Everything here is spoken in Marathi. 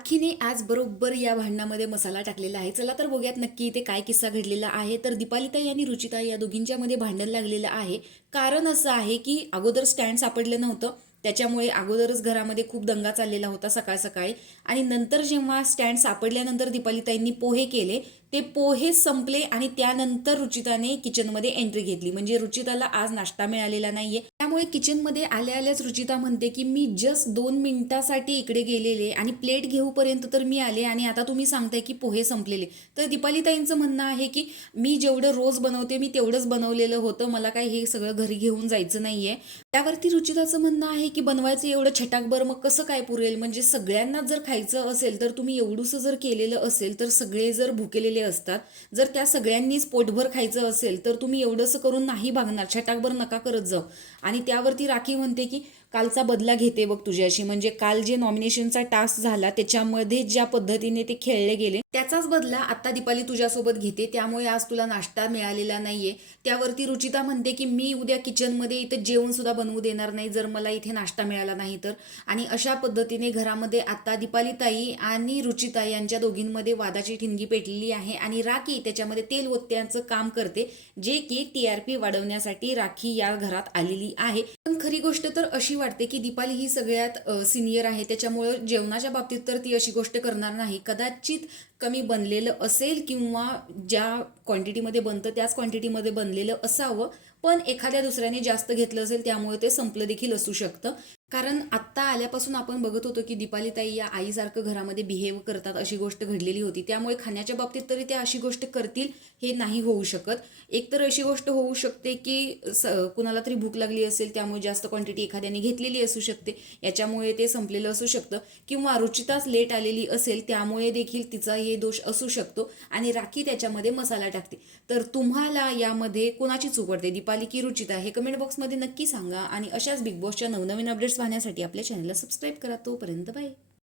राखीने आज बरोबर या भांडणामध्ये मसाला टाकलेला आहे. चला तर बघूयात नक्की इथे काय किस्सा घडलेला आहे. तर दीपालीताई आणि रुचिताई या दोघींच्यामध्ये भांडण लागलेलं आहे. कारण असं आहे की अगोदर स्टँड सापडलं नव्हतं. त्याच्यामुळे अगोदरच घरामध्ये खूप दंगा चाललेला होता सकाळ सकाळी. आणि नंतर जेव्हा स्टँड सापडल्यानंतर दीपालीताईंनी पोहे केले. ते पोहे संपले आणि त्यानंतर रुचिताने किचनमध्ये एंट्री घेतली. म्हणजे रुचिताला आज नाश्ता मिळालेला नाहीये. त्यामुळे किचनमध्ये आल्या आल्याच रुचिता म्हणते की मी जस्ट 2 मिनिटासाठी इकडे गेलेले आणि प्लेट घेऊपर्यंत तर मी आले आणि आता तुम्ही सांगताय की पोहे संपलेले. तर दीपालीताईंचं म्हणणं आहे की मी जेवढं रोज बनवते मी तेवढंच बनवलेलं होतं, मला काय हे सगळं घरी घेऊन जायचं नाहीये. त्यावरती रुचिताचं म्हणणं आहे की बनवायचं एवढं छटाकभर मग कसं काय पुरेल. म्हणजे सगळ्यांना जर खायचं असेल तर तुम्ही एवढंसं जर केलेलं असेल तर सगळे जर भुकेलेले असतात. जर त्या सगळ्यांनीच पोटभर खायचं असेल तर तुम्ही एवढंसं करून नाही भागणार, छटाकभर नका करत जाऊ. आणि त्यावरती राखी म्हणते की कालचा बदला घेते बघ तुझ्याशी. म्हणजे काल जे नॉमिनेशनचा टास्क झाला त्याच्यामध्ये ज्या पद्धतीने ते खेळले गेले त्याचाच बदला आता दीपाली तुझ्यासोबत घेते. त्यामुळे आज तुला नाश्ता मिळालेला नाहीये. त्यावरती रुचिता म्हणते की मी उद्या किचनमध्ये इथं जेवण सुद्धा बनवू देणार नाही जर मला इथे नाश्ता मिळाला नाही तर. आणि अशा पद्धतीने घरामध्ये आता दीपालीताई आणि रुचिता यांच्या दोघींमध्ये वादाची ठिणगी पेटलेली आहे. आणि राखी त्याच्यामध्ये तेल ओतण्याचं काम करते, जे की TRP वाढवण्यासाठी राखी या घरात आलेली आहे. पण खरी गोष्ट तर अशी वाटते की दीपाली ही सगळ्यात सिनियर आहे. त्याच्यामुळे जेवणाच्या बाबतीत तर ती अशी गोष्ट करणार नाही. कदाचित कमी बनलेलं असेल किंवा ज्या क्वांटिटीमध्ये बनतं त्याच क्वांटिटीमध्ये बनलेलं असावं. पण एखाद्या दुसऱ्याने जास्त घेतलं असेल त्यामुळे ते संपलं देखील असू शकतं. कारण आत्ता आल्यापासून आपण बघत होतो की दीपालीताई या आईसारखं घरामध्ये बिहेव करतात, अशी गोष्ट घडलेली होती. त्यामुळे खाण्याच्या बाबतीत तरी त्या अशी गोष्ट करतील हे नाही होऊ शकत. एकतर अशी गोष्ट होऊ शकते की कुणाला तरी भूक लागली असेल त्यामुळे जास्त क्वांटिटी एखाद्याने घेतलेली असू शकते, याच्यामुळे ते संपलेलं असू शकतं. किंवा रुचिताच लेट आलेली असेल त्यामुळे देखील तिचा हे दोष असू शकतो आणि राखी त्याच्यामध्ये मसाला टाकते. तर तुम्हाला यामध्ये कोणाची चूक वाटते, दीपाली की रुचिता, हे कमेंट बॉक्समध्ये नक्की सांगा. आणि अशाच बिग बॉसच्या नवनवीन अपडेट्स पाहण्यासाठी आपल्या चॅनलला सबस्क्राईब करा. तोपर्यंत बाय.